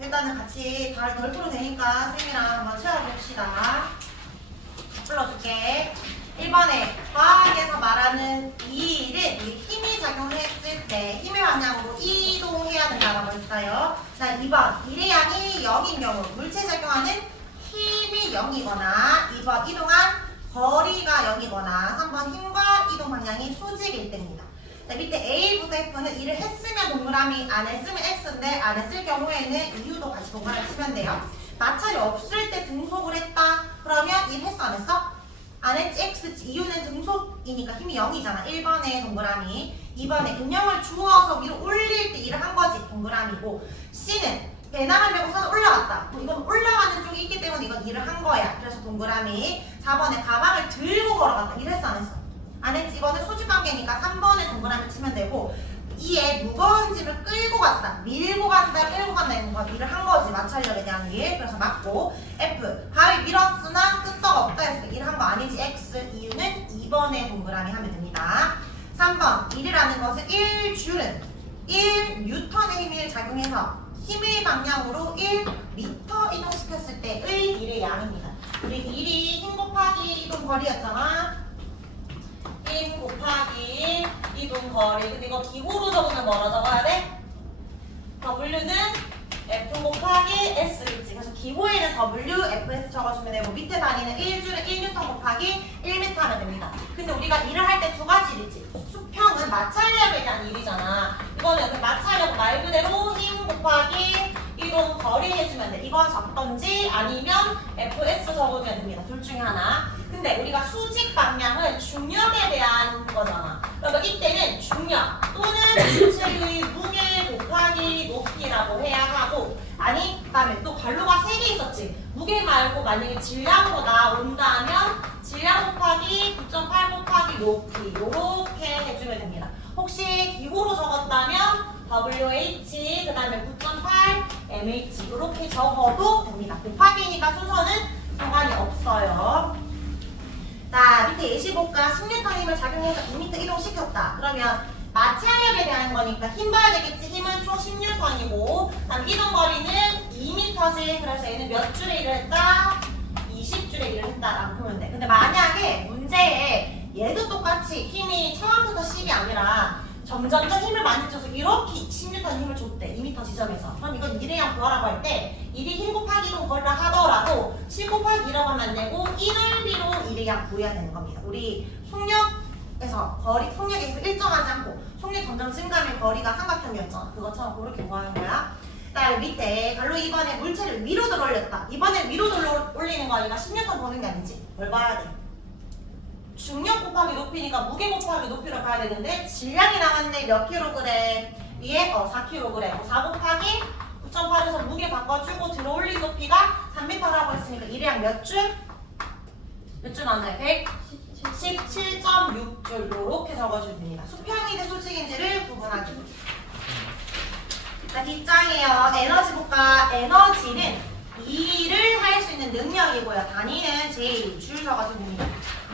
일단은 같이 덜 풀어도 되니까 쌤이랑 한번 채워봅시다. 불러줄게. 1번에 과학에서 말하는 이 일은 힘이 작용했을 때 힘의 방향으로 이동해야 된다고 했어요. 자, 2번 일의 양이 0인 경우 물체 작용하는 힘이 0이거나 2번 이동한 거리가 0이거나 3번 힘과 이동 방향이 수직일 때입니다. 자, 밑에 A부터 F는 일을 했으면 동그라미, 안 했으면 X인데 안 했을 경우에는 이유도 같이 동그라미 치면 돼요. 마찰이 없을 때 등속을 했다. 그러면 일 했어 안 했어? 안 했지 X지. 이유는 등속이니까 힘이 0이잖아. 1번에 동그라미. 2번에 음영을 주어서 위로 올릴 때 일을 한 거지. 동그라미고. C는 배낭을 메고 산을 올라갔다. 이건 올라가는 쪽이 있기 때문에 이건 일을 한 거야. 그래서 동그라미. 4번에 가방을 들고 걸어갔다. 일 했어 안 했어? 안 했지. 이거는 수직관계니까 3번에 동그라미 치면 되고 2에 무거운 짐을 끌고 갔다. 밀고 간다, 끌고 간다 이런 거 일을 한 거지. 마찰력에 대한 일. 그래서 맞고. F. 바위 밀었으나 끄떡 없다 해서 일을 한 거 아니지. X. 이유는 2번에 동그라미 하면 됩니다. 3번. 일이라는 것은 1줄은 1N의 힘이 작용해서 힘의 방향으로 1m 이동시켰을 때의 일의 양입니다. 우리 일이 힘 곱하기 이동 거리였잖아. 힘 곱하기 이동 거리. 근데 이거 기호로 적으면 뭐라 적어야 돼? W는 F 곱하기 S겠지. 그래서 기호에는 W, FS 적어주면 되고 밑에 다니는 1줄은 1N 곱하기 1m 하면 됩니다. 근데 우리가 일을 할 때 두 가지 일이지. 수평은 마찰력에 대한 일이잖아. 이거는 그 마찰력 말 그대로 힘 곱하기 이동 거리 해주면 돼. 이건 적던지 아니면 FS 적으면 됩니다. 둘 중에 하나. 근데 우리가 수직 방향은 중력에 대한 거잖아. 그러니까 이때는 중력 또는 물체의 무게 곱하기 높이라고 해야 하고 아니 그다음에 또 관로가 3개 있었지. 무게 말고 만약에 질량으로 나온다면 질량 곱하기 9.8 곱하기 높이 요렇게 해주면 됩니다. 혹시 기호로 적었다면 WH 그 다음에 9.8 MH 이렇게 적어도 됩니다. 곱하기니까 순서는 상관이 없어요. 자, 밑에 예시 볼까? 10N 힘을 작용해서 2m 이동시켰다. 그러면 마찰력에 대한 거니까 힘 봐야 되겠지. 힘은 총 10N이고 다음 이동 거리는 2m지. 그래서 얘는 몇 줄의 일을 했다? 20줄의 일을 했다라고 보면 돼. 근데 만약에 문제에 얘도 똑같이 힘이 처음부터 10이 아니라 점점점 힘을 많이 줘서 이렇게 10N 힘을 줬대. 2m 지점에서. 그럼 이건 일의 양 구하라고 할 때 일이 힘 곱하기 이동 거리라 하더라도 10 곱하기 2라고 하면 안 되고 이 넓이로 일의 양 구해야 되는 겁니다. 우리 속력에서 속력에서 일정하지 않고 속력 점점 증가하면 거리가 삼각형이었잖아. 그것처럼 그렇게 구하는 거야. 그다음에 밑에 갈로 2번에 물체를 위로 들어 올렸다. 이번에 위로 들어 올리는 거 아니라 10N 보는 게 아니지. 뭘 봐야 돼? 중력 곱하기 높이니까 무게 곱하기 높이로 가야 되는데 질량이 나왔는데 몇 킬로그램? 위에 4kg. 4 곱하기 9.8에서 무게 바꿔주고 들어 올린 높이가 3m라고 했으니까 일량 몇 줄? 몇 줄 나왔나요? 117.6줄 이렇게 적어주면 됩니다. 수평인지 수직인지를 구분하기. 자, 뒷장이에요. 에너지 볼까? 에너지는 일을 할 수 있는 능력이고요. 단위는 J, 줄 적어주면 됩니다.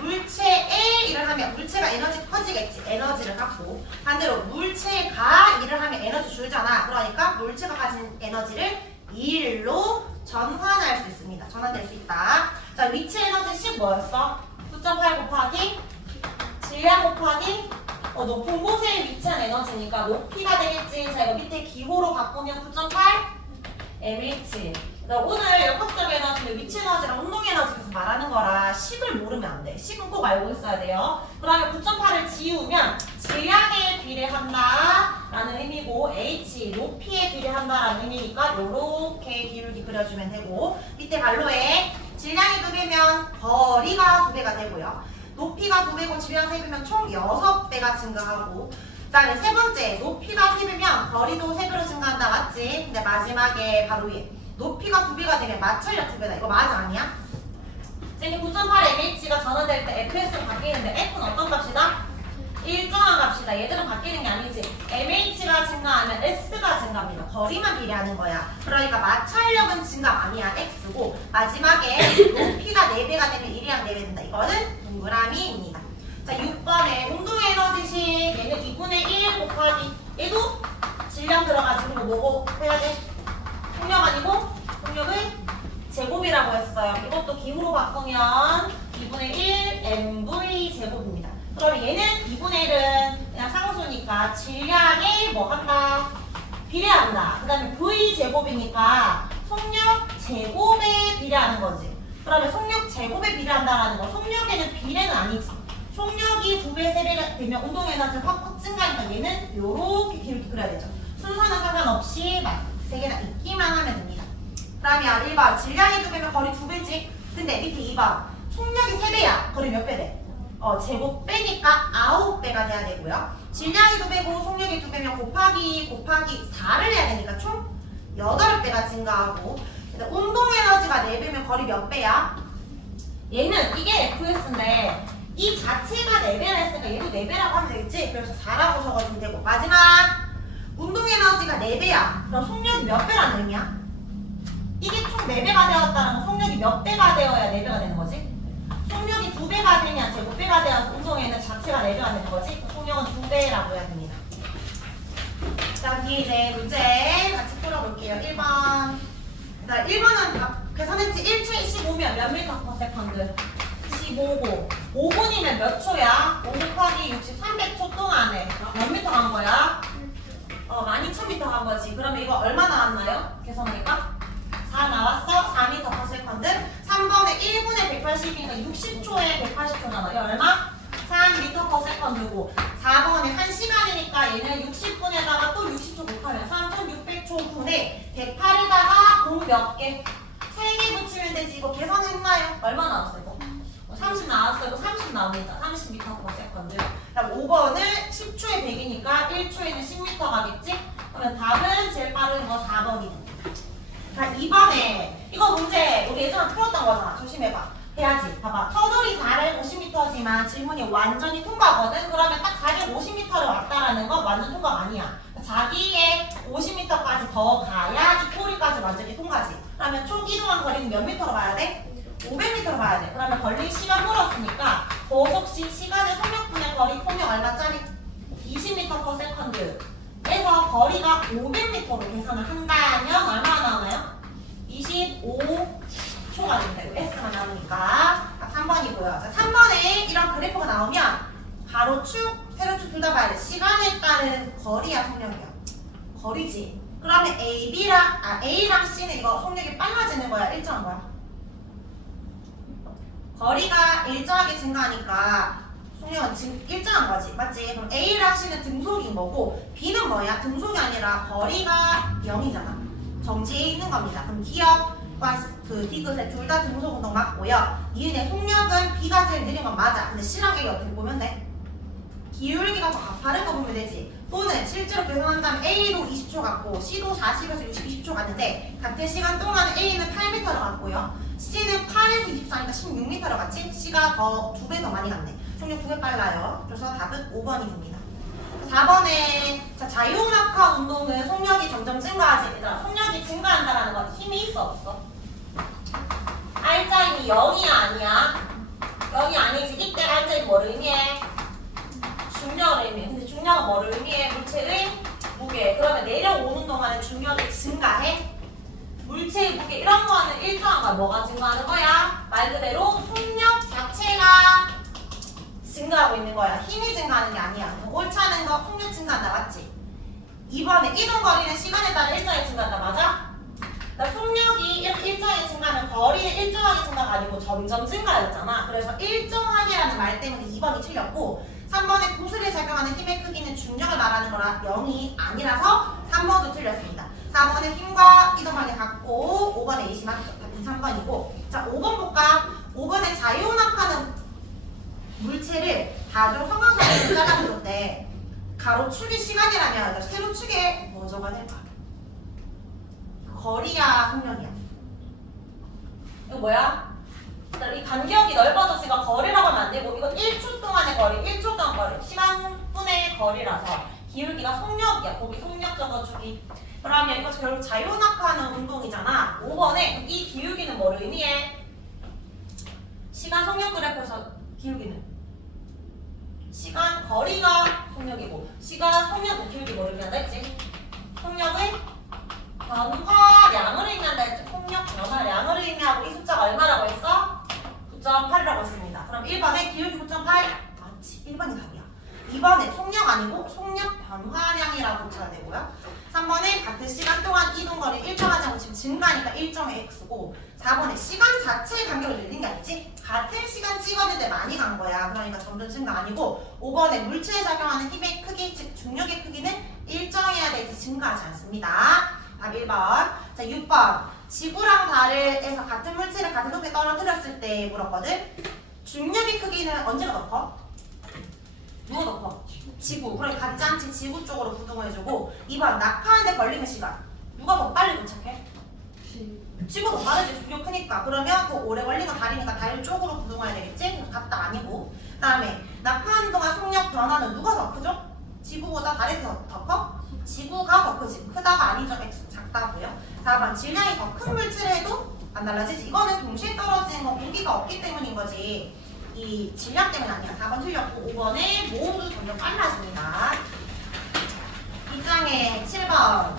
물체에 일을 하면 물체가 에너지 커지겠지. 에너지를 갖고 반대로 물체가 일을 하면 에너지 줄잖아. 그러니까 물체가 가진 에너지를 일로 전환할 수 있습니다. 전환될 수 있다. 자, 위치 에너지 10 뭐였어? 9.8 곱하기 질량 곱하기 높은 곳에 위치한 에너지니까 높이가 되겠지. 자, 이거 밑에 기호로 바꾸면 9.8 mH. 오늘 역학적 에너지는 위치 에너지랑 운동 에너지 계속 말하는 거라 식을 모르면 안 돼. 식은 꼭 알고 있어야 돼요. 그러면 9.8을 지우면 질량에 비례한다 라는 의미고 H 높이에 비례한다 라는 의미니까 요렇게 기울기 그려주면 되고 밑에 발로에 질량이 2배면 거리가 2배가 되고요. 높이가 2배고 질량 3배면 총 6배가 증가하고 그 다음에 세 번째 높이가 3배면 거리도 3배로 증가한다 맞지? 근데 마지막에 바로 위에 높이가 2배가 되면 마찰력 2배다. 이거 맞아 아니야? 이제 9.8 mH가 전환될 때 FS로 바뀌는데 F는 어떤 값이다? 일정한 값이다. 얘들은 바뀌는 게 아니지. mH가 증가하면 S가 증가합니다. 거리만 비례하는 거야. 그러니까 마찰력은 증가 아니야. X고 마지막에 높이가 4배가 되면 일이랑 4배 된다. 이거는 동그라미입니다. 자, 6번에 운동 에너지식 얘는 2분의 1 곱하기 얘도 질량 들어가지고 뭐고 해야 돼? 아니고 속력의 제곱이라고 했어요. 이것도 기호로 바꾸면 2분의 1 mv 제곱입니다. 그럼 얘는 2분의 1은 그냥 상수니까 질량에 뭐 한다? 비례한다. 그 다음에 v 제곱이니까 속력 제곱에 비례하는 거지. 그러면 속력 제곱에 비례한다라는 거, 속력에는 비례는 아니지. 속력이 2배, 3배가 되면 운동 에너지가 확 증가하니까 얘는 요렇게 이렇게 그려야 되죠. 순서는 상관없이 3개나 있기만 하면 됩니다. 그러면 1번 질량이 2배면 거리 2배지. 근데 밑에 2번 속력이 3배야. 거리 몇 배 돼? 제곱 빼니까 9배가 돼야 되고요. 질량이 2배고 속력이 2배면 곱하기 4를 해야 되니까 총 8배가 증가하고, 운동 에너지가 4배면 거리 몇 배야? 얘는 이게 FS인데 이 자체가 4배라 했으니까 얘도 4배라고 하면 되겠지? 그래서 4라고 적어주면 되고, 마지막 운동 에너지가 4배야. 그럼 속력이 몇 배라는 의미야? 이게 총 4배가 되었다는 건 속력이 몇 배가 되어야 4배가 되는 거지? 속력이 2배가 되면 제곱배가 되어서 운동 에너지 자체가 4배가 되는 거지? 속력은 2배라고 해야 됩니다. 자, 여기 이제 문제 같이 풀어볼게요. 1번. 자, 1번은 다 계산했지? 1초에 15면 몇 미터 퍼 세컨드? 15고 5분이면 몇 초야? 5 곱하기 60, 300초 동안에 몇 미터 간 거야? 12,000m 간 거지. 그러면 이거 얼마 나왔나요? 계산하니까? 4 나왔어? 4m per 세컨드. 3번에 1분에 180이니까 60초에 180초 나와요. 얼마? 3m per 세컨드고, 4번에 1시간이니까 얘는 60분에다가 또 60초 곱하면 3600초 분에 108에다가 공 몇 개? 3개 붙이면 되지. 이거 계산했나요? 얼마 나왔어 이거? 30 나왔어. 이거 30 나오니까 30m per 세컨드. 그다음 5번은 10초에 100이니까 1초에는 10m 가겠지? 그러면 답은 제일 빠른 거 4번이 됩니다. 자, 2번에 이거 문제 우리 예전에 풀었던 거잖아. 조심해봐. 해야지. 봐봐. 터널이 450m지만 질문이 완전히 통과거든. 그러면 딱 450m를 왔다라는 건 완전 통과가 아니야. 자기의 50m까지 더 가야 이 꼬리까지 완전히 통과지. 그러면 총 이동한 거리는 몇 미터로 가야 돼? 500m로 가야 돼. 그러면 걸린 시간 물었으니까 고속시 시간의 속력분의 거리 속력 얼마짜리? 20m per 세컨드. 에서 거리가 500m로 계산을 한다면 얼마나 나오나요? 25초가 됩니다. S가 나오니까 딱 3번이고요. 자, 3번에 이런 그래프가 나오면 가로축, 세로축 둘 다 봐야 돼. 시간에 따른 거리야, 속력이야. 거리지. 그러면 A랑 C는 이거 속력이 빨라지는 거야, 일정한 거야? 거리가 일정하게 증가하니까 속력은 지금 일정한 거지, 맞지? 그럼 A랑 C는 등속인 거고 B는 뭐야? 등속이 아니라 거리가 0이잖아. 정지해 있는 겁니다. 그럼 기억과 그 디귿에 둘 다 등속 운동 맞고요. 이은의 속력은 B가 제일 느린 건 맞아. 근데 C랑 A 어떻게 보면 돼? 기울기가 더 가파른 거 보면 되지. 또는 실제로 계산한다면 A도 20초 갔고 C도 40에서 60, 20초 갔는데 같은 시간 동안 A는 8m를 갔고요. C는 8에서 24니까 16m를 갔지? C가 더 2배 더 많이 갔네. 속력 2배 빨라요. 그래서 답은 5번이 됩니다. 4번에 자유음악화 운동은 속력이 점점 증가하지. 얘들아, 속력이 증가한다는 건 힘이 있어 없어? R자임이 0이야 아니야? 0이 아니지. 이때 R자임 뭐를 의미해? 중력을 의미해. 근데 중력은 뭐를 의미해? 물체의 무게. 그러면 내려오는 동안에 중력이 증가해? 물체의 무게 이런 거는 일정한 거야. 뭐가 증가하는 거야? 말 그대로 속력 자체가 증가하고 있는 거야. 힘이 증가하는 게 아니야. 옳지 않은 거 속력 증가한다, 맞지? 2번에 이동거리는 시간에 따라 일정하게 증가한다, 맞아? 그러니까 속력이 이렇게 일정하게 증가하면 거리는 일정하게 증가가 아니고 점점 증가였잖아. 그래서 일정하게라는 말 때문에 2번이 틀렸고, 3번에 구슬에 작용하는 힘의 크기는 중력을 말하는 거라 0이 아니라서 3번도 틀렸습니다. 4번에 힘과 이동하게 같고 5번에 이시 맞죠? 답은 3번이고, 자 5번 볼까? 5번에 자유운합하는 물체를 다중 성형사를 잘라줬대. 가로축이 시간이라면 세로축에 뭐 적어야 될까? 거리야, 속력이야? 이거 뭐야? 이 간격이 넓어졌으니까 거리라고 하면 안 되고, 이건 1초 동안의 거리, 1초 동안 거리, 시간분의 거리라서 기울기가 속력이야. 거기 속력 적어주기. 그러면 이거 결국 자유낙하하는 운동이잖아. 5번에 이 기울기는 뭐를 의미해? 시간 속력 그래프에서 기울기는 시간 거리가 속력이고, 시간 속력 기울기 뭐를 의미한다 했지? 속력의 변화량을 의미한다. 9.8이라고 했습니다. 그럼 1번에 기울기 9.8 맞지? 1번이 답이야. 2번에 속력 아니고 속력 변화량이라고 붙여야 되고요. 3번에 같은 시간 동안 이동거리 일정하지 않고 지금 증가하니까 일정의 x고 4번에 시간 자체의 간격을 늘린 게 아니지? 같은 시간 찍었는데 많이 간 거야. 그러니까 점점 증가 아니고 5번에 물체에 작용하는 힘의 크기, 즉 중력의 크기는 일정해야 되지 증가하지 않습니다. 답 1번. 자 6번 지구랑 달에서 같은 물체를 같은 높이에 떨어뜨렸을 때 물었거든. 중력의 크기는 언제가 더 커? 누가 더 커? 지구. 그러니까 같지 않지 지구 쪽으로 구동을 해주고 2번 낙하하는데 걸리는 시간 누가 더 빨리 도착해? 지구가 더 빠르지 중력 크니까. 그러면 그 오래 걸리는 달이니까 달 쪽으로 구동해야 되겠지? 같다 아니고. 그 다음에 낙하하는 동안 속력 변화는 누가 더 크죠? 지구보다 달에서 더 커? 지구가 더 크지. 크다가 아니죠. X 작다고요. 4번 질량이 더 큰 물질을 해도 안 달라지지. 이거는 동시에 떨어지는 건 공기가 없기 때문인 거지. 이 질량 때문이 아니야. 4번 틀렸고 5번에 모두 점점 빨라집니다. 뒷장에 7번.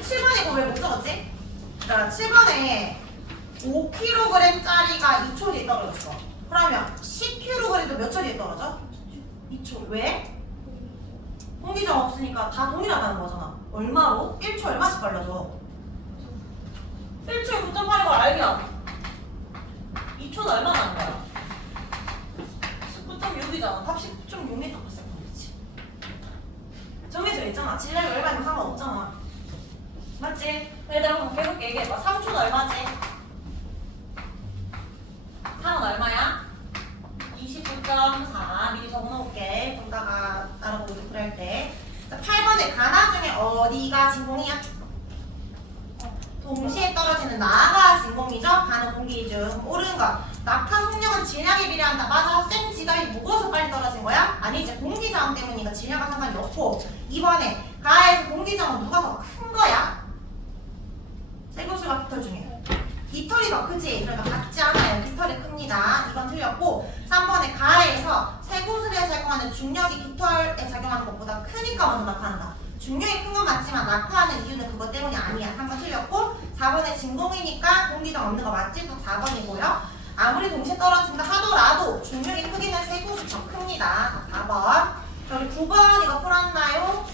7번에 이거 왜 못 적었지? 그러니까 7번에 5kg짜리가 2초 뒤에 떨어졌어. 그러면 10kg도 몇 초 뒤에 떨어져? 2초. 왜? 공기정 없으니까 다 동일하다는 거잖아. 얼마로? 1초 얼마씩 빨라져? 1초에 9.8인 걸 알면 2초는 얼마나 하는 거야? 19.6이잖아. 답 19.6m/s지. 정해져 있잖아. 질량이 얼마인지 상관없잖아. 맞지? 얘들아 한번 계속 얘기해봐. 3초는 얼마지? 3은 얼마야? 29.4 미리 적어놓을게. 좀 이따가 알아보고 그럴 때. 자, 8번에 가나 중에 어디가 진공이야? 동시에 떨어지는 나가 진공이죠. 가는 공기 중. 옳은 거. 낙하 속력은 질량에 비례한다. 맞아. 쌤 지갑이 무거워서 빨리 떨어진 거야? 아니지. 공기 저항 때문이니까 질량과 상관이 없고. 2번에 가에서 공기 저항은 누가 더 큰 거야? 쇠고수가 깃털 중에. 깃털이 더 크지? 그러니까 같지 않아요. 깃털이 큽니다. 2번 틀렸고 3번에 가에서 쇠고슬에 작용하는 중력이 깃털에 작용하는 것보다 크니까 먼저 낙하한다. 중력이 큰 건 맞지만 낙하하는 이유는 그것 때문이 아니야. 3번 틀렸고 4번에 진공이니까 공기정 없는 거 맞지? 또 4번이고요. 아무리 동시에 떨어진다 하더라도 중력이 크기는 쇠고슬이 더 큽니다. 4번. 저기 9번 이거 풀었나요?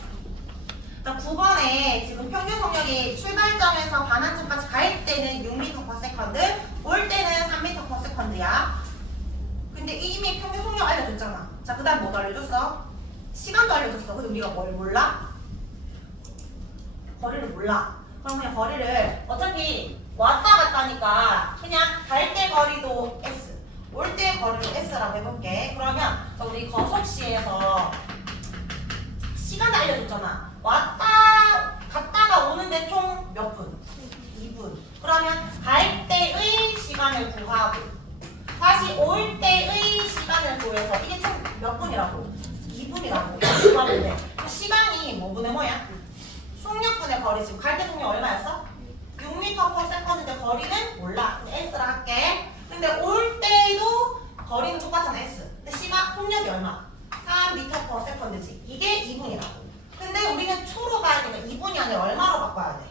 9번에 지금 평균 속력이 출발점에서 반환점까지 갈 때는 6m/s, 올 때는 3m/s야. 근데 이미 평균 속력 알려줬잖아. 자, 그 다음 뭐도 알려줬어? 시간도 알려줬어. 근데 우리가 뭘 몰라? 거리를 몰라. 그럼 그냥 거리를 어차피 왔다 갔다니까 그냥 갈 때 거리도 S, 올 때 거리도 S라고 해볼게. 그러면 우리 거석시에서 시간 알려줬잖아. 왔다 갔다가 오는데 총 몇 분? 2분. 그러면 갈 때의 시간을 구하고 다시 올 때의 시간을 구해서 이게 총 몇 분이라고? 2분이라고 구하는데 시간이 뭐 분의 뭐야? 속력분의 거리. 지금 갈 때 속력 얼마였어? 6m/s인데 거리는 몰라. S라 할게. 근데 올 때도 거리는 똑같잖아. S. 근데 시간 속력이 얼마? 3m/s지. 이게 2분이라고. 근데 우리는 초로 가야 되니까 2분이 아니라 얼마로 바꿔야 돼?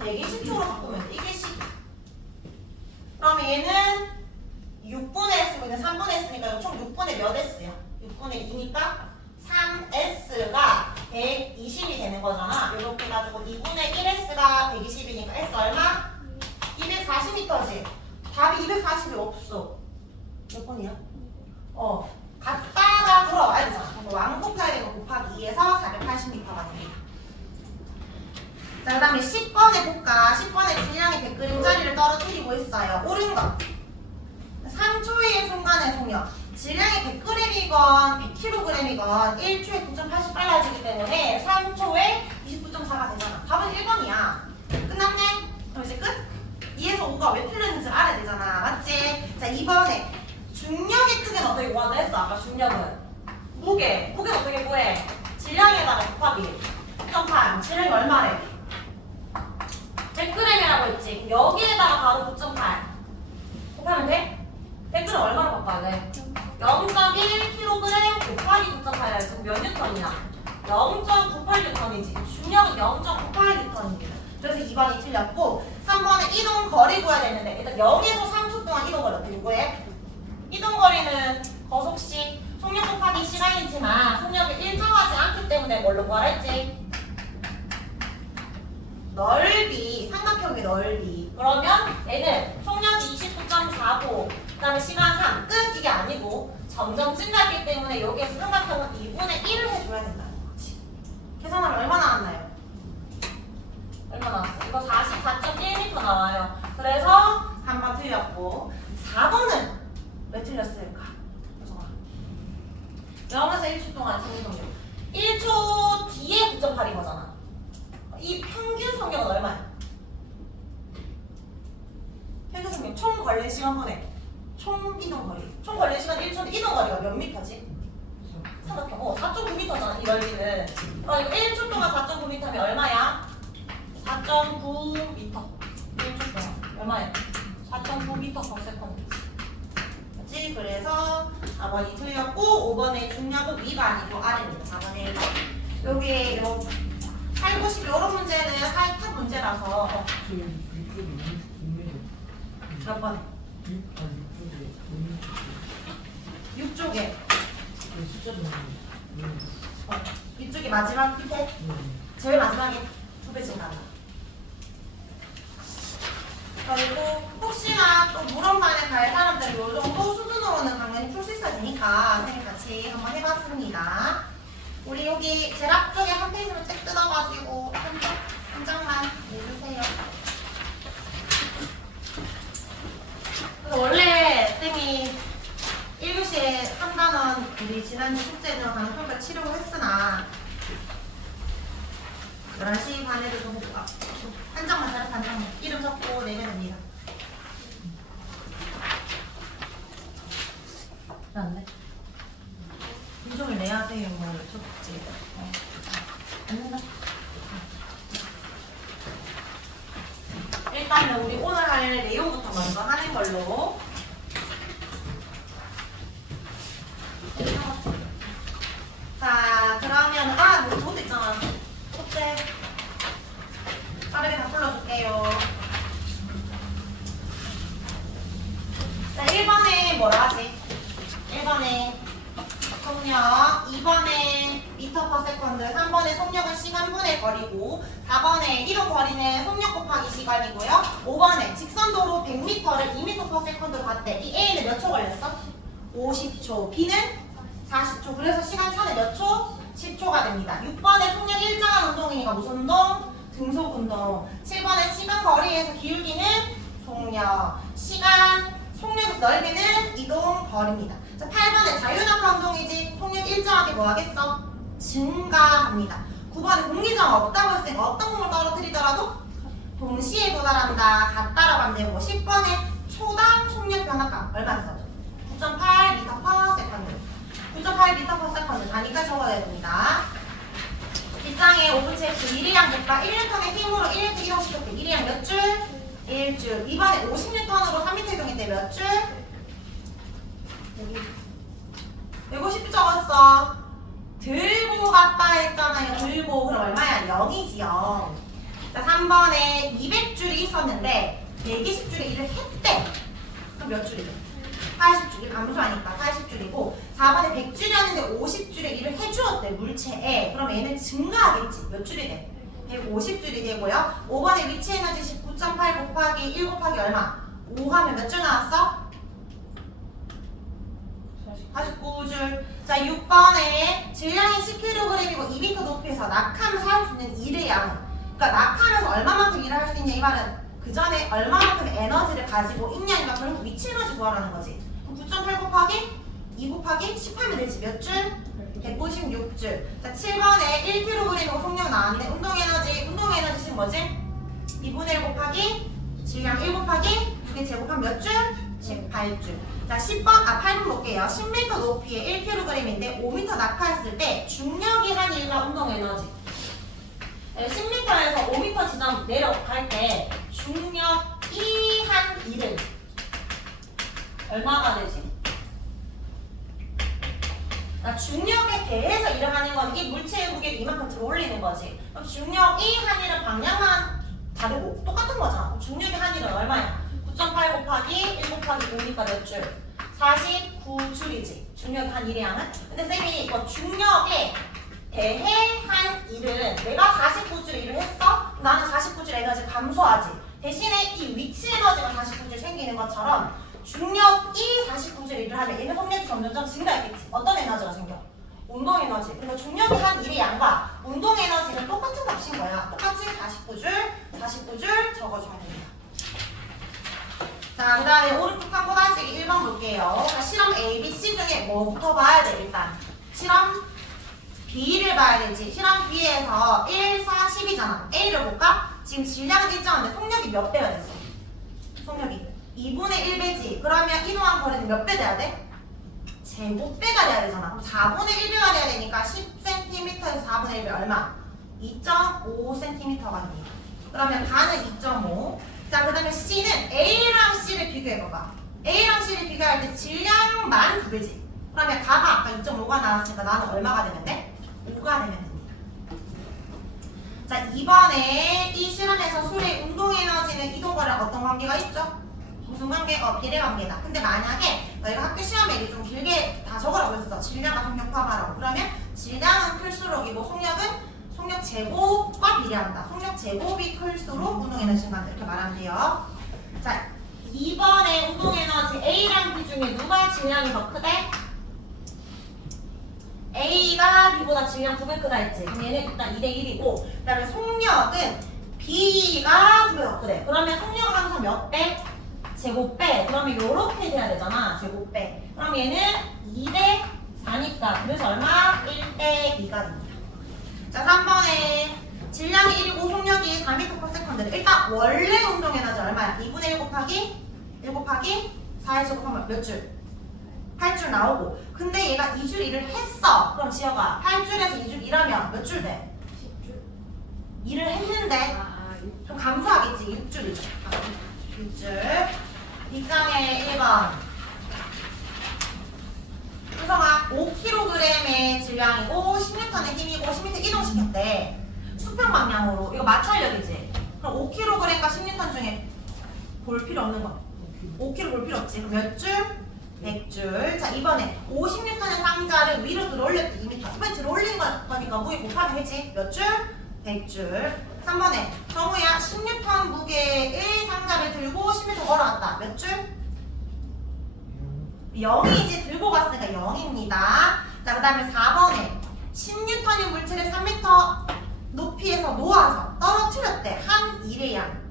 120초로 바꾸면 돼. 이게 10. 그럼 얘는 6분의 S고 얘는 3분의 S니까 이거 총 6분의 몇 S야? 6분의 2니까 3S가 120이 되는 거잖아. 이렇게 해가지고 2분의 1S가 120이니까 S 얼마? 240m지. 답이 240이 없어. 몇 번이야? 갔다가 돌아와야 되잖아. 왕 곱해야 되고 곱하기 2에서 480m가 됩니다. 자, 그 다음에 10번에 볼까? 10번에 질량의 100g짜리를 떨어뜨리고 있어요. 옳은 것. 3초의 순간의 속력. 질량이 100g이건 100kg이건 1초에 9.8씩 빨라지기 때문에 3초에 29.4가 되잖아. 답은 1번이야. 끝났네? 그럼 이제 끝? 2에서 5가 왜 틀렸는지 알아야 되잖아. 맞지? 자, 2번에 중력의 크기는 어떻게 구한다 했어? 아까 중력은 무게. 무게는 어떻게 구해? 질량에다가 곱하기 9.8. 질량이 얼마래? 100g이라고 했지. 여기에다가 바로 9.8 곱하면 돼? 100g 얼마로 바꿔야 돼? 0.1kg 곱하기 9.8이야. 지금 몇 뉴턴이야? 0.98뉴턴이지. 중력은 0.98뉴턴입니다. 그래서 2번이 틀렸고 3번에 이동 거리 구해야 되는데 일단 0에서 3초 동안 이동 거리 어떻게 구해? 이동거리는 거속시 속력 곱하기 시간이지만 속력이 일정하지 않기 때문에 뭘로 구하랬지? 넓이, 삼각형의 넓이. 그러면 얘는 속력이 29.49, 그 다음에 시간 3, 끝! 이게 아니고 점점 증가하기 때문에 여기에서 삼각형은 2분의 1을 해줘야 된다는 거지. 계산하면 얼마 나왔나요? 얼마 나왔어? 이거 44.1m 나와요. 그래서 한 번 틀렸고 4번은 왜 틀렸을까? 0에서 1초 동안 정리성력 1초 뒤에 9.8인 거잖아. 이 평균 속력은 얼마야? 평균 속력 총 걸린 시간분의 총 이동 거리. 총 걸린 시간 1초인데 이동 거리가 몇 미터지? 삼각형. 4.9m잖아 이 넓이는. 그러니까 1초 동안 4.9m면 얼마야? 4.9m. 1초 동안 얼마야? 4.9m/s. 그치? 그래서 4번이 틀렸고 5번의 중력은 위가 아니고 아래입니다. 4번의 1번. 여기 요 8, 90 이런 문제는 하이탑 문제라서 몇 번에? 6쪽에 6쪽이 마지막 밑에? 제일 마지막에 2배 증가한다. 그리고 혹시나 또 물원반에 갈 사람들 이 정도 수준으로는 당연히 풀 수 있어야 되니까 선생님 같이 한번 해봤습니다. 우리 여기 제일 앞쪽에 한 페이지를 딱 뜯어가지고 한 장만 내주세요. 원래 쌤이 1교시에 3단원 우리 지난주 숙제는 강평가 치려고 했으나 11시 반에도 좀 해볼까? 한 장만 자르 한 장만 이름 적고 내면 됩니다. 안 돼? 인정을 내야 돼요. 뭐 적지. 안 된다. 일단은 우리 오늘 할 내용부터 먼저 하는 걸로. 자, 그러면 뭐 저것도 있잖아. 첫째. 빠르게 다 불러줄게요. 자, 1번에 뭐라 하지? 1번에 속력, 2번에 미터 퍼 세컨드, 3번에 속력은 시간분의 거리고 4번에 이동 거리는 속력 곱하기 시간이고요. 5번에 직선도로 100m를 2m 퍼 세컨드로 갔대. 이 A는 몇 초 걸렸어? 50초. B는 40초. 그래서 시간 차는 몇 초? 10초가 됩니다. 6번에 속력 일정한 운동이니까 무슨 운동? 등속 운동. 7번에 시간 거리에서 기울기는 속력. 시간 속력에서 넓이는 이동 거리입니다. 자, 8번에 자유낙하 운동이지 속력 일정하게 뭐 하겠어? 증가합니다. 9번에 공기저항 없다고 했으니까 어떤 공을 떨어뜨리더라도 동시에 도달한다. 같다라고 하면 되고 10번에 초당 속력 변화값 얼마 써? 9.8m per 세컨드. 9.8m per 세컨드 다니까 적어야 됩니다. 뒷장에 오브체크 1이랑 객바 1N의 힘으로 1N 이동시켰대. 1이랑 몇 줄? 1줄. 2번에 50N으로 3m 이동했대. 몇 줄? 150줄 적었어. 들고 갔다 했잖아요. 들고. 그럼 얼마야? 0이지요. 자, 3번에 200줄이 있었는데 120줄에 1을 했대. 그럼 몇 줄이죠? 80줄이 감소하니까 80줄이고 4번에 100줄이었는데 50줄에 1을 해주었대. 물체에. 그럼 얘는 증가하겠지. 몇 줄이 돼? 150줄이 되고요. 5번에 위치 에너지 19.8 곱하기 1 곱하기 얼마? 5 하면 몇 줄 나왔어? 49줄. 자, 6번에 질량이 10kg이고 2m 높이에서 낙하하면서 할 수 있는 일의 양. 그러니까 낙하하면서 얼마만큼 일을 할 수 있냐 이 말은 그 전에 얼마만큼 에너지를 가지고 있냐니까 결국 위치 에너지 구하라는 거지. 9.8 곱하기 2 곱하기 10 하면 되지. 몇 줄? 156줄. 자, 7번에 1kg이고 속력 나왔는데 운동 에너지식 뭐지? 2분의 1 곱하기 질량 1 곱하기 6의 제곱하면 몇 줄? 18줄. 자, 10번, 8번 볼게요. 10m 높이에 1kg인데 5m 낙하했을 때 중력이 한 일과 운동 에너지. 10m에서 5m 지점 내려갈 때 중력이 한 일은 얼마가 되지? 중력에 대해서 일을 하는 건 이 물체의 무게를 이만큼 들어 올리는 거지. 그럼 중력이 한 일은 방향만 다르고 똑같은 거잖아. 중력이 한 일은 얼마야? 9.8 곱하기 1 곱하기 5니까 몇 줄? 49줄이지. 중력이 한 일의 양은. 근데 쌤이 이거 중력에 대해 한 일은 내가 49줄 일을 했어? 나는 49줄 에너지 감소하지. 대신에 이 위치 에너지가 49줄 생기는 것처럼 중력이 49줄 일을 하면 얘는 속력이 점점 증가했겠지. 어떤 에너지가 생겨? 운동 에너지. 그리고 중력이 한 일의 양과 운동 에너지는 똑같은 값인 거야. 똑같이 49줄 적어주면 됩니다. 자, 그 다음에 오른쪽 한 코너씩 1번 볼게요. 자, 실험 A, B, C 중에 뭐부터 봐야 돼, 일단? 실험 B를 봐야 되지. 실험 B에서 1, 4, 10이잖아. A를 볼까? 지금 질량은 일정한데 속력이 몇 배가 됐어? 속력이 2분의 1배지. 그러면 이동한 거리는 몇 배 돼야 돼? 제곱배가 돼야 되잖아. 그럼 4분의 1배가 돼야 되니까 10cm에서 4분의 1배 얼마? 2.5cm가 됩니다. 그러면 반은 2.5. 자, 그 다음에 C는 A랑 C를 비교해봐봐. A랑 C를 비교할 때 질량만 2배지. 그러면 가가 아까 2.5가 나왔으니까 나는 얼마가 되면 돼? 5가 되면 됩니다. 자, 이번에 이 실험에서 수의 운동에너지는 이동거리랑 어떤 관계가 있죠? 무슨 관계? 비례관계다. 근데 만약에 너희가 학교 시험에 좀 길게 다 적으라고 했어. 질량과 속력 포함하라고. 그러면 질량은 클수록이고 속력 제곱과 비례한다. 속력 제곱이 클수록 운동에너지 증가한다. 이렇게 말하면 돼요. 자, 이번에 운동에너지 A랑 B 중에 누가 질량이 더 크대? A가 B보다 질량 2배 크다 했지. 그럼 얘는 일단 2대 1이고, 그 다음에 속력은 B가 2배 더 크대. 그러면 속력은 항상 몇 배? 제곱배. 그러면 요렇게 돼야 되잖아. 제곱배. 그럼 얘는 2대 4니까. 그래서 얼마? 1대 2가 됩니다. 자, 3번에 질량이 1이고 속력이 4m/s. 일단 원래 운동에너지 얼마야? 2분의 1 곱하기 4에서 곱하면 몇 줄? 8줄 나오고. 근데 얘가 2줄 일을 했어. 그럼 지혁아 8줄에서 2줄 일하면 몇 줄 돼? 10줄. 일을 했는데 좀 감소하겠지. 6줄이지. 6줄. 뒷장에 1번. 효성아 5kg의 질량이고 10N의 힘이고 10m 이동시켰대. 수평 방향으로. 이거 마찰력이지. 그럼 5kg과 10N 중에 볼 필요 없는 거. 5kg 볼 필요 없지. 그럼 몇 줄? 100줄. 자, 이번에 50N의 상자를 위로 들어 올렸대. 2m. 이번에 들어 올린 거니까 무게 곱하면 되지. 몇 줄? 100줄. 3번에 정우야 10N 무게의 상자를 들고 10m 걸어왔다. 몇 줄? 0이지. 들고 갔으니까 0입니다. 자, 그 다음에 4번에 10N의 물체를 3m 높이에서 놓아서 떨어뜨렸대. 한 일의 양.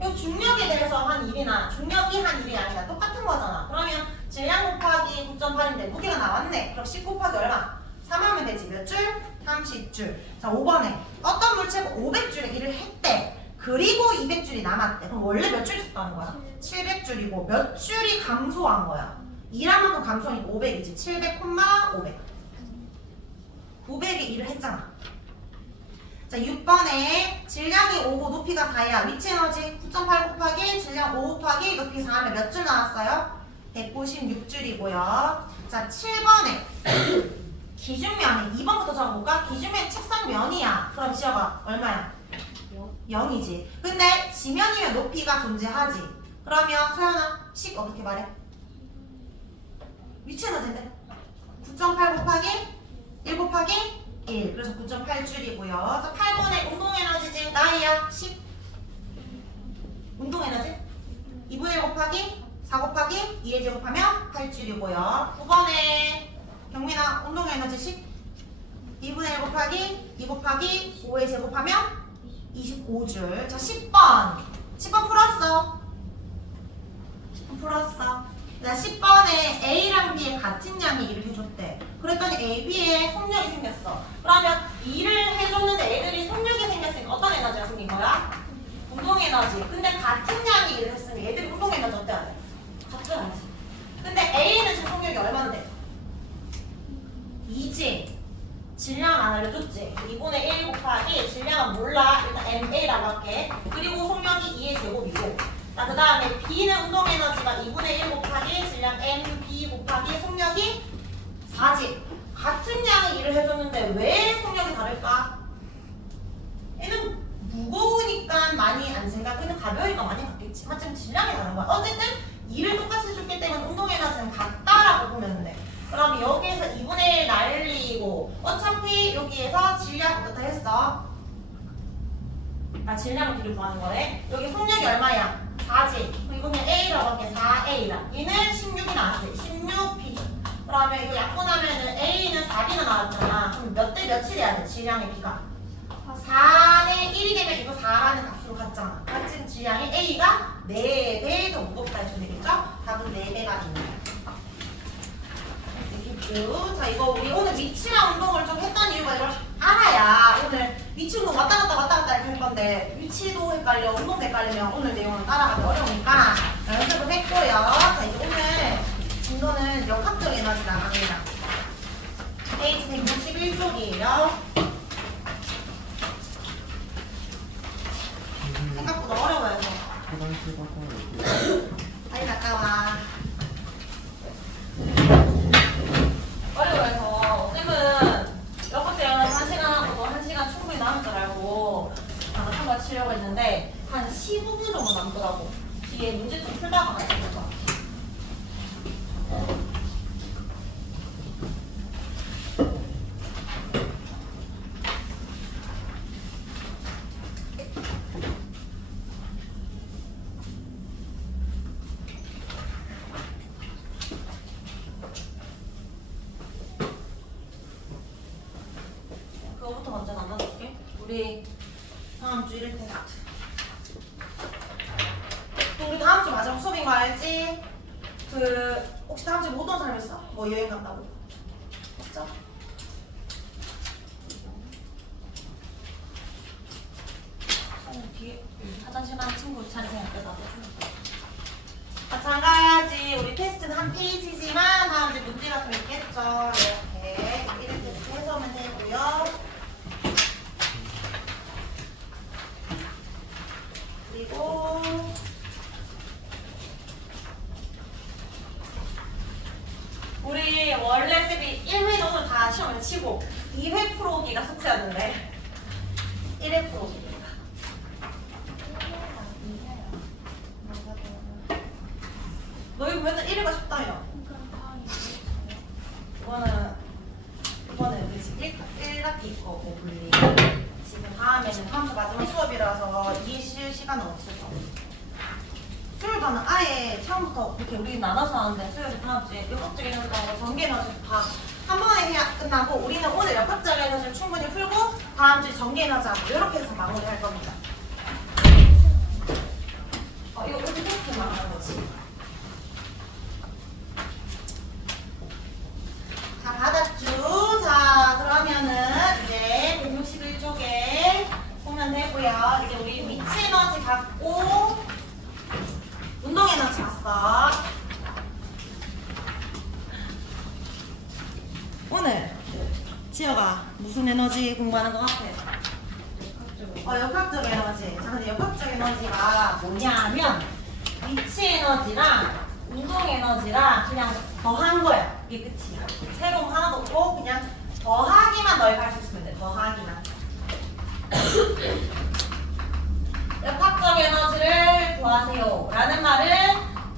이 중력에 대해서 한 일이나 중력이 한 일의 양이나 똑같은 거잖아. 그러면 질량 곱하기 9.8인데 무게가 나왔네. 그럼 10 곱하기 얼마? 3 하면 되지. 몇 줄? 30줄. 자, 5번에 어떤 물체가 500줄의 일을 했대. 그리고 200줄이 남았대. 그럼 원래 몇 줄 있었다는 거야? 700줄이고 몇 줄이 감소한 거야. 일한 만큼 감소하니까 500이지. 700, 500. 900의 일을 했잖아. 자, 6번에 질량이 5고 높이가 4야. 위치 에너지 9.8 곱하기 질량 5 곱하기 높이 4 하면 몇 줄 나왔어요? 196줄이고요. 자, 7번에 기준면이 2번부터 적어볼까? 기준면 책상면이야. 그럼 지어봐. 얼마야? 0이지. 근데 지면이면 높이가 존재하지. 그러면 서연아, 식 어떻게 말해? 위치 에너지인데? 9.8 곱하기 1 곱하기 1. 그래서 9.8줄이고요. 자, 8번에 운동에너지지. 나이야. 10. 운동에너지? 2분의 1 곱하기 4 곱하기 2의 제곱하면 8줄이고요. 9번에 경민아 운동에너지 10. 2분의 1 곱하기 2 곱하기 5의 제곱하면 25줄. 자, 10번. 10번 풀었어. 풀었어. 자, 10번에 A랑 B의 같은 양의 일을 해줬대. 그랬더니 A, B에 속력이 생겼어. 그러면 일을 해줬는데 애들이 속력이 생겼으니까 어떤 에너지가 생긴 거야? 운동에너지. 근데 같은 양의 일을 했으면 애들이 운동에너지 어때야 돼? 같아야지. 근데 A는 지금 속력이 얼마인데? 2지. 질량은 안 알려줬지. 2분의 1 곱하기 질량은 몰라. 일단 MA라고 할게. 그리고 속력이 2의 제곱이고. 자, 그 다음에 B는 운동에너지가 2분의 1 곱하기 질량 MB 곱하기 속력이 4지. 같은 양의 일을 해줬는데 왜 속력이 다를까? 얘는 무거우니까 많이 안 생각. 얘는 가벼우니까 많이 갔겠지. 하여튼 질량이 다른 거야. 어쨌든 일을 똑같이 해줬기 때문에 운동 운동 에너지는 같다라고 보면 돼. 그럼 여기에서 2분의 1 날리고 어차피 여기에서 질량 어떻다 했어? 질량을 비를 구하는 거래. 여기 속력이 얼마야? 4지. 이거 그냥 A라고 할게. 4A라. 얘는 16이 나왔지. 16P. 그러면 이거 약분하면은 A는 4B가 나왔잖아. 그럼 몇 대 몇이 돼야 돼? 질량의 B가. 4대 1이 되면 이거 4라는 값으로 같잖아. 같은 질량의 A가 4배 더 무겁다 해주면 되겠죠? 답은 4배가 있네. 자, 이거 우리 오늘 위치랑 운동을 좀 했던 이유가 이걸 알아야 오늘 위치 운동 왔다 갔다 이렇게 할 건데 위치도 헷갈려, 운동도 헷갈리면 오늘 내용은 따라가기 어려우니까 연습을 했고요. 자, 이제 오늘 진도는 역학적 에너지 나갑니다. 페이지 161쪽이에요. 생각보다 어려워요. 빨리 갔다 와. 어려워서 쌤은 역학적 에너지 1시간 하고 1시간 충분히 남을 줄 알고 한번 치려고 했는데 한 15분 정도 남더라고. 뒤에 문제 좀 풀다가 같이 볼 것 같아. 그거부터 먼저 나눠볼게. 우리 다음 주 1일 테스트. 우리 다음 주 마지막 수업인 거 알지? 혹시 다음 주에 못 온 사람 있어? 뭐 여행 간다고? 없죠? 뒤에 화장실 가는 친구 자리 그냥 옆에다 놔줘. 마찬가지 우리 테스트는 한 페이지지만 다음 주에 문제가 좀 있겠죠. 이렇게 1일 테스트 해서 하면 되고요. 그리고 우리 원래 쌤이 1회는 오늘 다 시험을 치고 2회 풀어오기가 숙제였는데 1회 풀어오기. 너 이거 맨날 1회가 쉽다요. 이거는 우리 지금 1학기 거고 분리. 지금 다음 주 마지막 수업이라서 이해실 시간은 없을 거예요. 수요일반은 아예 처음부터 이렇게 우리 나눠서 하는데 수요일 다음 주에 역학적 에너지하고 전개 에너지 다 한 번에 해야 끝나고 우리는 오늘 역학적 에너지를 충분히 풀고 다음 주에 전개 에너지하고 이렇게 해서 마무리할 겁니다. 이거 이렇게 테스트 말하는 거지. 다 받았죠? 자, 그러면은 이제 161쪽에 보면 되고요. 이제 우리 위치 에너지 갖고 운동 에너지 봤어. 오늘 지혁아 무슨 에너지 공부하는 것 같아? 역학적 에너지. 자, 근데 역학적 에너지가 뭐냐면 위치 에너지랑 운동 에너지랑 그냥 더한 거야. 이게 끝이야. 새로운 거 하나도 없고 그냥 더하기만 너희가 할 수 있으면 돼. 더하기만. 역학적 에너지를 구하세요 라는 말은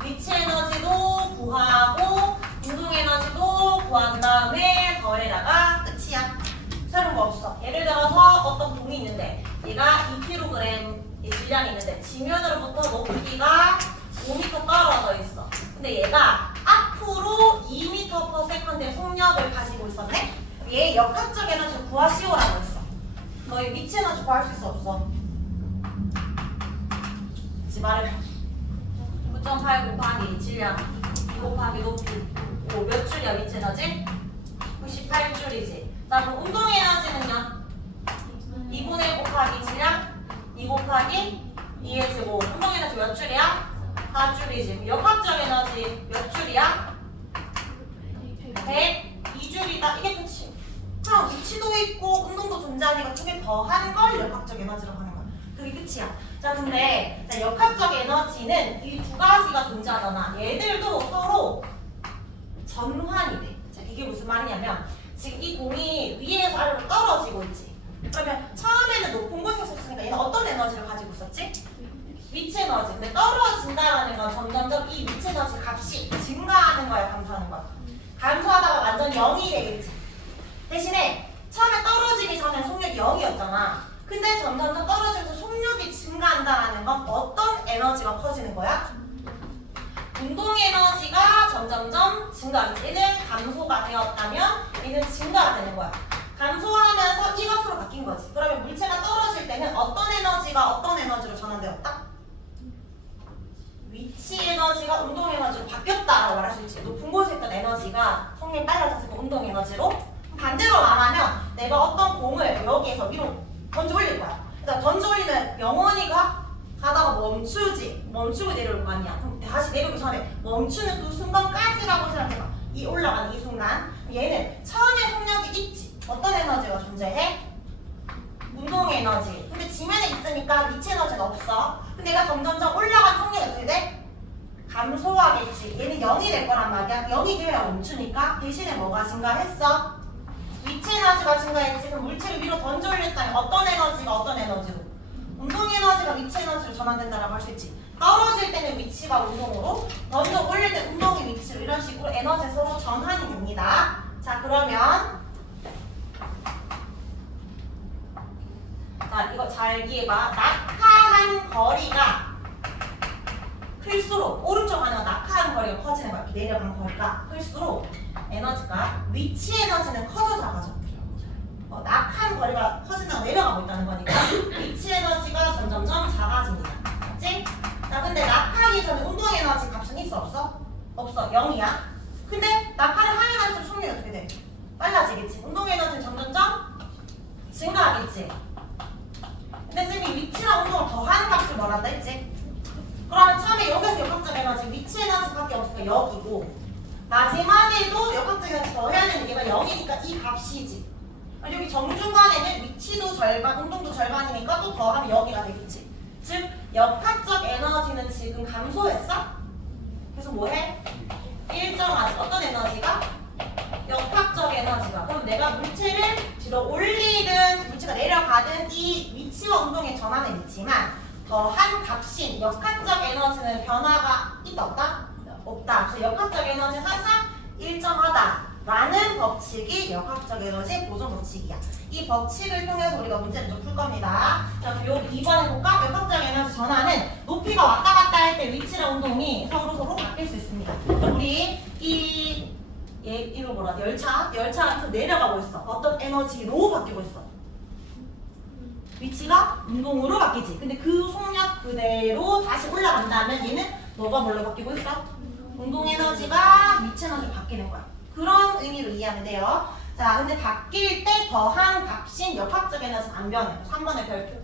위치 에너지도 구하고 운동 에너지도 구한 다음에 더해다가 끝이야. 새로운 거 없어. 예를 들어서 어떤 공이 있는데 얘가 2kg의 질량이 있는데 지면으로부터 높이가 5m 떨어져 있어. 근데 얘가 앞으로 2m/s의 속력을 가지고 있었네? 얘 역학적 에너지를 구하시오라고 했어. 너희 위치 에너지 구할 수 있어 없어? 이제 말해봐. 9.8 곱하기 질량 2 곱하기 높이 몇 줄이야 위치 에너지? 98줄이지. 자 그럼 운동 에너지는요? 2분의 1 곱하기 질량 2 곱하기 2의 제곱. 운동 에너지 몇 줄이야? 4줄이지. 역학적 에너지 몇 줄이야? 102줄이다. 이게 끝이. 그럼 위치도 있고 운동도 존재하니까 두 개 더한 걸 역학적 에너지라고 하는 거야. 그게 끝이야. 자 근데 자, 역학적 에너지는 이 두 가지가 존재하잖아. 얘들도 서로 전환이 돼. 자, 이게 무슨 말이냐면 지금 이 공이 위에서 아래로 떨어지고 있지. 그러면 처음에는 높은 곳에 있었으니까 얘는 어떤 에너지를 가지고 있었지? 위치 에너지. 근데 떨어진다라는 건 점점점 이 위치 에너지 값이 증가하는 거야, 감소하는 거야. 감소하다가 완전 0이 되겠지. 대신에 처음에 떨어지기 전에 속력이 0이었잖아. 근데 점점점 떨어지면서 속력이 증가한다라는 건 어떤 에너지가 커지는 거야? 운동 에너지가 점점점 증가하겠지. 얘는 감소가 되었다면 얘는 증가가 되는 거야. 감소하면서 이 값으로 바뀐 거지. 그러면 물체가 떨어질 때는 어떤 에너지가 어떤 에너지로 전환되었다? 위치 에너지가 운동 에너지로 바뀌었다라고 말할 수 있지. 높은 곳에 있던 에너지가 속력이 빨라졌으니까 운동 에너지로. 반대로 말하면 내가 어떤 공을 여기에서 위로 던져 올릴 거야. 그러니까 던져 올리면 영원히 가다가 멈추고 내려올 거 아니야. 그럼 다시 내려오기 전에 멈추는 그 순간까지라고 생각해봐. 이 올라가는 이 순간. 얘는 처음에 속력이 있지. 어떤 에너지가 존재해? 운동 에너지. 근데 지면에 있으니까 위치 에너지가 없어. 근데 내가 점점점 올라간 속력이 어떻게 돼? 감소하겠지. 얘는 0이 될 거란 말이야. 0이 되어야 멈추니까 대신에 뭐가 증가했어? 위치 에너지가 증가했지. 그럼 물체를 위로 던져 올렸다면 어떤 에너지가 어떤 에너지로? 운동 에너지가 위치 에너지로 전환된다라고 할 수 있지. 떨어질 때는 위치가 운동으로, 던져 올릴 때 운동이 위치로, 이런 식으로 에너지 서로 전환이 됩니다. 자, 그러면 자, 이거 잘 이해해봐. 낙하한 거리가 클수록, 오른쪽 하나가 낙하한 거리가 커지는 거야. 이렇게 내려가는 거리가 클수록 에너지가, 위치 에너지는 커져 작아져. 낙하한 거리가 커진다고 내려가고 있다는 거니까 위치 에너지가 점점점 작아집니다. 맞지? 자, 근데 낙하하기 전에 운동 에너지 값은 있어 없어? 없어. 0이야. 근데 낙하를 하면 할수록 속력이 어떻게 돼? 빨라지겠지. 운동 에너지는 점점점 증가하겠지. 근데 쌤이 위치랑 운동을 더하는 값을 뭐란다 했지? 그러면 처음에 여기서 역학적 에너지, 위치 에너지밖에 없으니까 여기고, 마지막에도 역학적 에너지 더해야 되는 게 0이니까 이 값이지. 여기 정중간에는 위치도 절반, 운동도 절반이니까 또 더하면 여기가 되겠지. 즉 역학적 에너지는 지금 감소했어? 그래서 뭐해? 일정하지. 어떤 에너지가? 역학적 에너지가. 그럼 내가 물체를 뒤로 올리든 물체가 내려가든 이 위치와 운동의 전환은 있지만 더한 값인 역학적 에너지는 변화가 있다 없다? 없다. 그래서 역학적 에너지는 항상 일정하다 라는 법칙이 역학적 에너지 보존 법칙이야. 이 법칙을 통해서 우리가 문제를 좀 풀 겁니다. 자, 그럼 2번 해볼까? 역학적 에너지 전환은 높이가 왔다 갔다 할 때 위치랑 운동이 서로 바뀔 수 있습니다. 그럼 우리 이거 뭐라? 열차가 내려가고 있어. 어떤 에너지로 바뀌고 있어? 위치가 운동으로 바뀌지. 근데 그 속력 그대로 다시 올라간다면 얘는 뭐가 뭘로 바뀌고 있어? 운동 에너지가 위치 에너지로 바뀌는 거야. 그런 의미로 이해하면 돼요. 자, 근데 바뀔 때 더한 값인 역학적 에너지는 안 변해. 3번의 별표.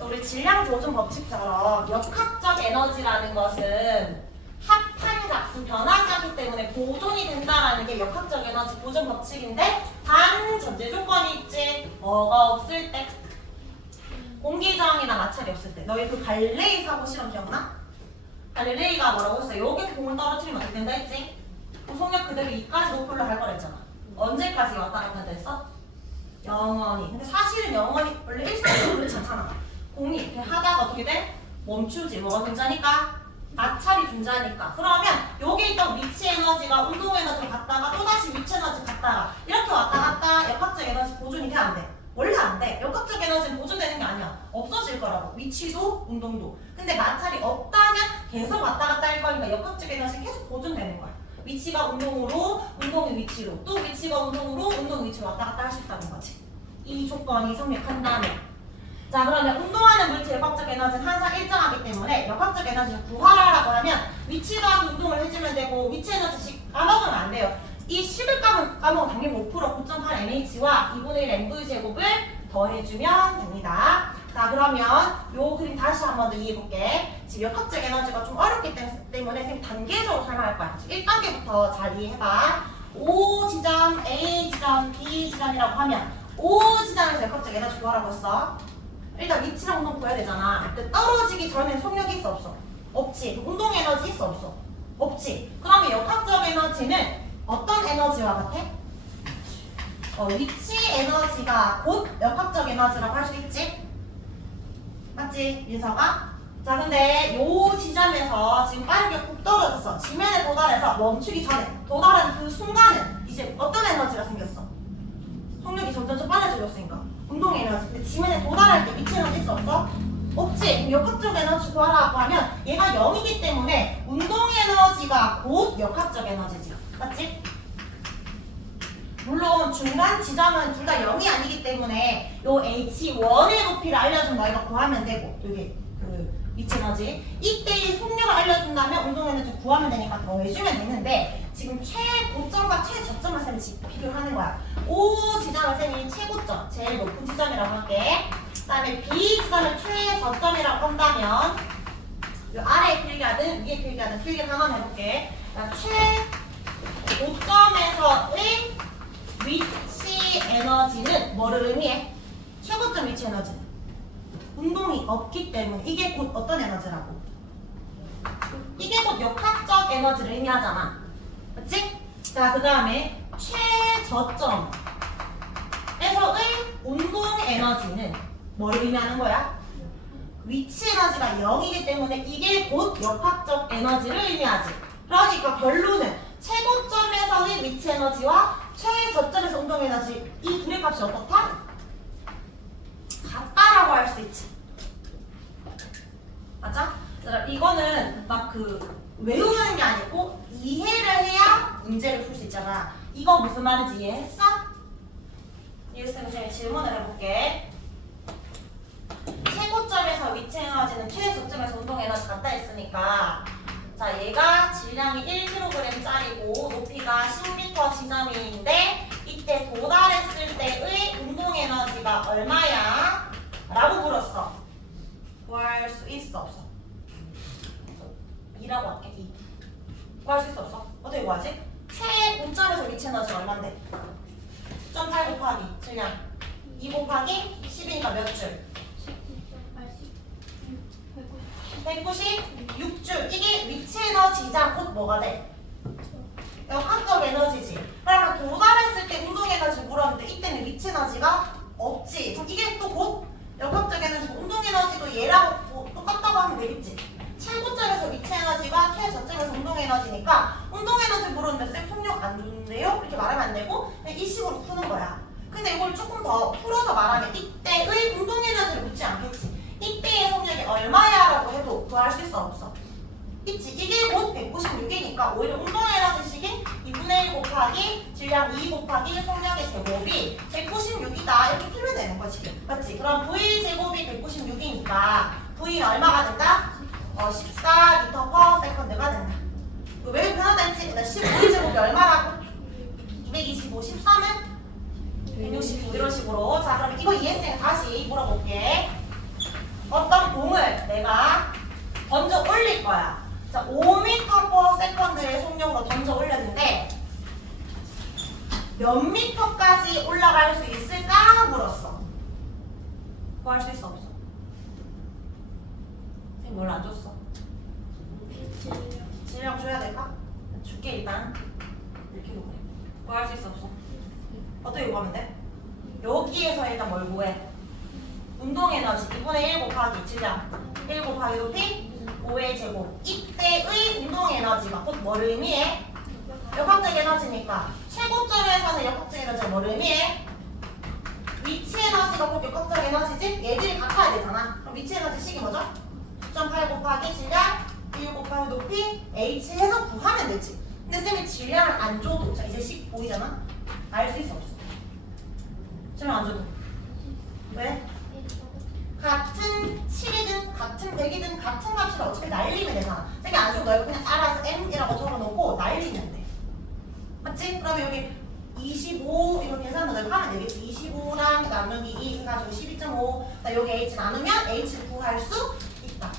우리 질량 보존 법칙처럼 역학적 에너지라는 것은 합한 값은 변하지 않기 때문에 보존이 된다라는 게 역학적 에너지 보존 법칙인데, 단 전제 조건이 있지. 뭐가 없을 때, 공기 저항이나 마찰이 없을 때. 너희 그 갈레이 사고 실험 기억나? 갈레이가 뭐라고 했어? 여기서 공을 떨어뜨리면 어떻게 된다 했지? 그 속력 그대로 2까지 높이로 갈 거랬잖아. 언제까지 왔다 갔다 했어? 영원히. 근데 사실은 영원히 원래 일상적으로 그렇지 않잖아. 공이 이렇게 하다가 어떻게 돼? 멈추지. 뭐가 존재하니까? 마찰이 존재하니까. 그러면 여기 있던 위치 에너지가 운동 에너지로 갔다가 또다시 위치 에너지 갔다가 이렇게 왔다 갔다 역학적 에너지 보존이 돼 안 돼? 원래 안 돼. 역학적 에너지는 보존되는 게 아니야. 없어질 거라고. 위치도 운동도. 근데 마찰이 없다면 계속 왔다 갔다 할 거니까 역학적 에너지는 계속 보존되는 거야. 위치가 운동으로, 운동이 위치로, 또 위치가 운동으로, 운동 위치로 왔다 갔다 할 수 있다는 거지. 이 조건이 성립한다면. 자, 그러면 운동하는 물체 역학적 에너지는 항상 일정하기 때문에 역학적 에너지를 구하라라고 하면 위치가 운동을 해주면 되고, 위치 에너지씩 까먹으면 안 돼요. 이 10을 까먹으면 당연히 5% 9.8mh와 2분의 1 mv 제곱을 더해주면 됩니다. 자, 그러면 요 그림 다시 한 번 더 이해해볼게. 지금 역학적 에너지가 좀 어렵기 때문에 선생님 단계적으로 설명할 거야. 1단계부터 잘 이해해봐. O 지점, A 지점, B 지점이라고 하면 O 지점에서 역학적 에너지 구하라고 했어. 일단 위치랑 운동 구해야 되잖아. 근데 떨어지기 전에 속력이 있어 없어? 없지. 운동 에너지 있어 없어? 없지. 그러면 역학적 에너지는 어떤 에너지와 같아? 위치 에너지가 곧 역학적 에너지라고 할 수 있지? 맞지? 민서가? 자, 근데 요 지점에서 지금 빠르게 훅 떨어졌어. 지면에 도달해서 멈추기 전에 도달한 그 순간은 이제 어떤 에너지가 생겼어? 속력이 점점 빨라지고 있으니까 운동 에너지. 근데 지면에 도달할 때 위치 에너지 있어 없어? 없지. 그럼 역학적 에너지 구하라고 하면 얘가 0이기 때문에 운동 에너지가 곧 역학적 에너지지. 맞지? 물론 중간 지점은 둘 다 0이 아니기 때문에 요 H1의 높이를 알려준 너희가 구하면 되고 여기 그 위치 에너지 이때의 속력을 알려준다면 운동 에너지 구하면 되니까 더해주면 되는데 지금 최고점과 최저점을 쌤이 비교하는 거야. O 지점을 쌤이 최고점, 제일 높은 지점이라고 할게. 그 다음에 B 지점을 최저점이라고 한다면 요 아래에 필기하든 위에 필기하든 필기를 하나 해볼게. 최고점에서의 위치 에너지는 뭐를 의미해? 최고점 위치 에너지는 운동이 없기 때문에 이게 곧 어떤 에너지라고? 이게 곧 역학적 에너지를 의미하잖아. 맞지? 자, 그 다음에 최저점에서의 운동 에너지는 뭐를 의미하는 거야? 위치 에너지가 0이기 때문에 이게 곧 역학적 에너지를 의미하지. 그러니까 결론은 최고점에서의 위치 에너지와 최저점에서 운동 에너지 이 둘의 값이 어떻다? 같다라고 할 수 있지. 맞아? 이거는 막 외우는 게 아니고 이해를 해야 문제를 풀 수 있잖아. 이거 무슨 말인지 이해했어? 이해했으면 제가 질문을 해볼게. 최고점에서 위치 에너지는 최저점에서 운동 에너지 같다 했으니까 자, 얘가 질량이 1kg짜리고 높이가 10m 지점인데 이때 도달했을 때의 운동 에너지가 얼마야? 라고 물었어. 구할 수 있어 없어? 2라고 할게. 2. 구할 수 있어 없어? 어떻게 구하지? 최고점에서 위치 에너지가 얼만데? 0.8 곱하기 질량 2 곱하기 10이니까 몇 줄? 196줄. 이게 위치 에너지자 곧 뭐가 돼? 역학적 에너지지. 그러면 도달했을 때 운동 에너지 물었는데 이때는 위치 에너지가 없지. 그럼 이게 또 곧 역학적 에너지, 운동 에너지도 얘라고 똑같다고 하면 되겠지. 최고점에서 위치 에너지가 최저점에서 운동 에너지니까 운동 에너지 물었는데 쌤 속력 안 좋은데요? 이렇게 말하면 안 되고 그냥 이 식으로 푸는 거야. 근데 이걸 조금 더 풀어서 말하면 이때의 운동 에너지를 묻지 않겠지. 이때의 속력이 얼마야? 라고 해도 구할 수 있어 없어? 있지. 이게 곧 196이니까 오히려 운동 에너지식인 2분의 1 곱하기 질량 2 곱하기 속력의 제곱이 196이다 이렇게 풀면 되는 거지. 맞지? 그럼 V 제곱이 196이니까 V는 얼마가 된다? 14m/s가 된다. 왜 변하다 했지? 15의 제곱이 얼마라고? 225, 13은? 169 이런 식으로. 자, 그럼 이거 이해했으니까 다시 물어볼게. 어떤 공을 내가 던져 올릴 거야. 자, 5m/s의 속력으로 던져 올렸는데 몇 미터까지 올라갈 수 있을까? 물었어. 구할 수 있어 없어? 선생님 뭘 안 줬어? 질량 줘야 될까? 줄게 일단. 이렇게 구해. 구할 수 있어 없어? 어떻게 구하면 돼? 여기에서 일단 뭘 구해? 운동 에너지 2분의 1 곱하기 질량 1 곱하기 높이 5의 제곱. 이때의 운동 에너지가 곧 뭐를 의미해? 역학적 에너지니까 최고점에서는 역학적 에너지가 뭐를 의미해? 위치 에너지가 곧 역학적 에너지지? 얘들이 같아야 되잖아. 그럼 위치 에너지 식이 뭐죠? 9.8 곱하기 질량 1 곱하기 높이 H 해서 구하면 되지. 근데 쌤이 질량을 안 줘도 자 이제 식 보이잖아? 알 수 있어 없어? 질량 안 줘도 왜? 같은 7이든 같은 100이든 같은 값을 어차피 날리면 되잖아. 쌤이 안 주고 너희가 그냥 알아서 M이라고 적어놓고 날리면 돼. 맞지? 그러면 여기 25 이거 계산을 너희가 하면 되겠지. 25랑 나누기 2 해가지고 12.5 여기 H 나누면 H 구할 수 있다.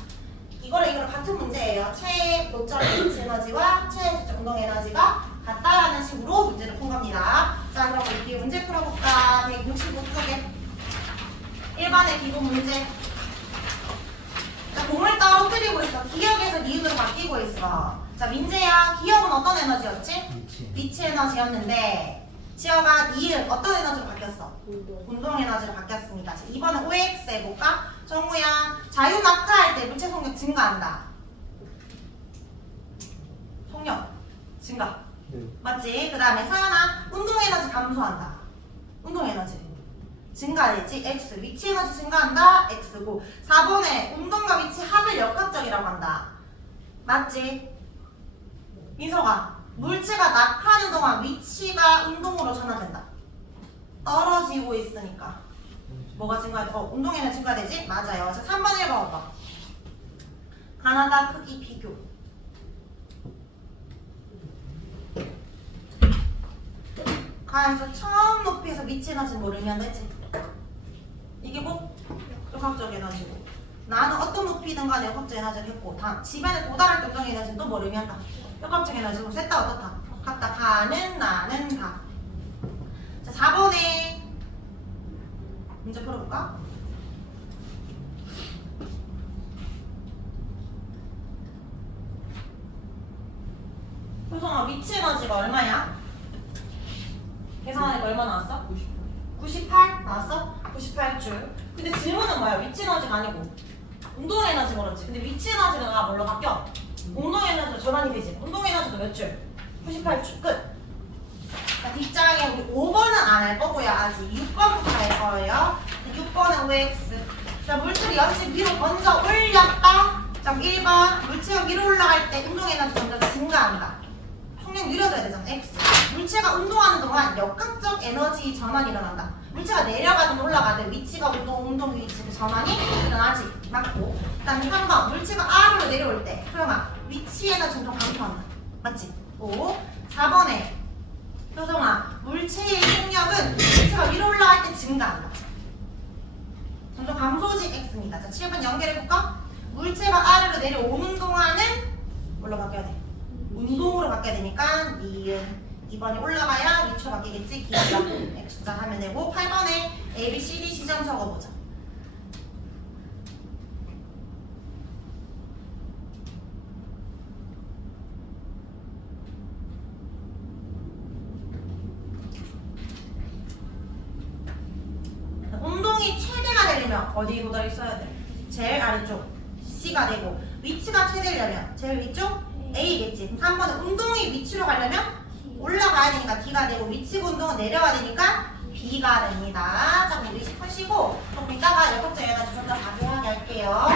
이거랑 같은 문제예요. 최고점 H 에너지와 최저점 운동 에너지가 같다라는 식으로 문제를 푼 겁니다. 자, 그럼 우리 문제 풀어볼까? 165쪽에 1번의 기본 문제. 자, 공을 떨어뜨리고 있어. 기억에서 니은으로 바뀌고 있어. 자, 민재야, 기억은 어떤 에너지였지? 위치 에너지였는데 지어가 니은 어떤 에너지로 바뀌었어? 운동 에너지로 바뀌었습니다. 자, 2번은 OX 해볼까? 정우야, 자유 낙하할 때 물체 속력 증가한다. 속력 증가. 네. 맞지? 그 다음에 사연아 운동 에너지 감소한다. 운동 에너지 증가되지? X. 위치 에너지 증가한다? X고 4번에 운동과 위치 합을 역학적이라고 한다. 맞지? 민서가 물체가 낙하하는 동안 위치가 운동으로 전환된다. 떨어지고 있으니까 뭐가 증가돼? 운동 에너지 증가되지? 맞아요. 자 3번 읽어봐. 가나다 크기 비교. 가에서 처음 높이에서 위치 에너지 모르면 되지. 이게 뭐? 역학적 에너지고 나는 어떤 높이든 간에 역학적 에너지를 했고 다 지변에 도달할 때 운동 에너지는 또 모르면 다 역학적 에너지고 셋 다 어떻다? 같다. 가는 나는 다. 자 4번에 문제 풀어볼까? 효성아 위치 에너지가 얼마야? 계산하니까 얼마 나왔어? 98 나왔어? 98줄. 근데 질문은 뭐야? 위치 에너지가 아니고 운동 에너지 그렇지. 근데 위치 에너지가 뭘로 바뀌어? 운동 에너지로 전환이 되지. 운동 에너지도 몇 줄? 98줄. 끝. 자, 뒷장에 우리 5번은 안 할 거고요. 아직 6번부터 할 거예요. 6번은 OX. 자, 물질이 연식 위로 먼저 올렸다. 자, 1번 물체가 위로 올라갈 때 운동 에너지 점점 증가한다. 속력 느려져야 되잖아. X. 물체가 운동하는 동안 역학적 에너지 전환이 일어난다. 물체가 내려가든 올라가든 위치가 운동 위치 전환이 일어나지. 맞고. 그 다음에 3번 물체가 아래로 내려올 때 소영아 위치 에너지 점점 감소한다. 맞지? 5. 4번에 효정아 물체의 속력은 물체가 위로 올라갈 때 증가한다. 점점 감소지 X입니다. 자 7번 연결해볼까? 물체가 아래로 내려오는 동안은 뭘로 바뀌어야 돼? 운동으로 바뀌어야 되니까 니은 2번이 올라가야 위치로 바뀌겠지. 기울여 X자 하면 되고 8번에 A, B, C, D 시점 적어보자. 운동이 최대가 되려면 어디에 도달이 있어야 돼? 제일 아래쪽 C가 되고 위치가 최대려면 제일 위쪽 A겠지. 그럼 3번은 운동이 위치로 가려면 올라가야 되니까 D가 되고 위치고 운동은 내려가야 되니까 B가 됩니다. 자 그럼 우리 하시고 조금 이따가 역학적 에너지 좀 더 자세하게 할게요.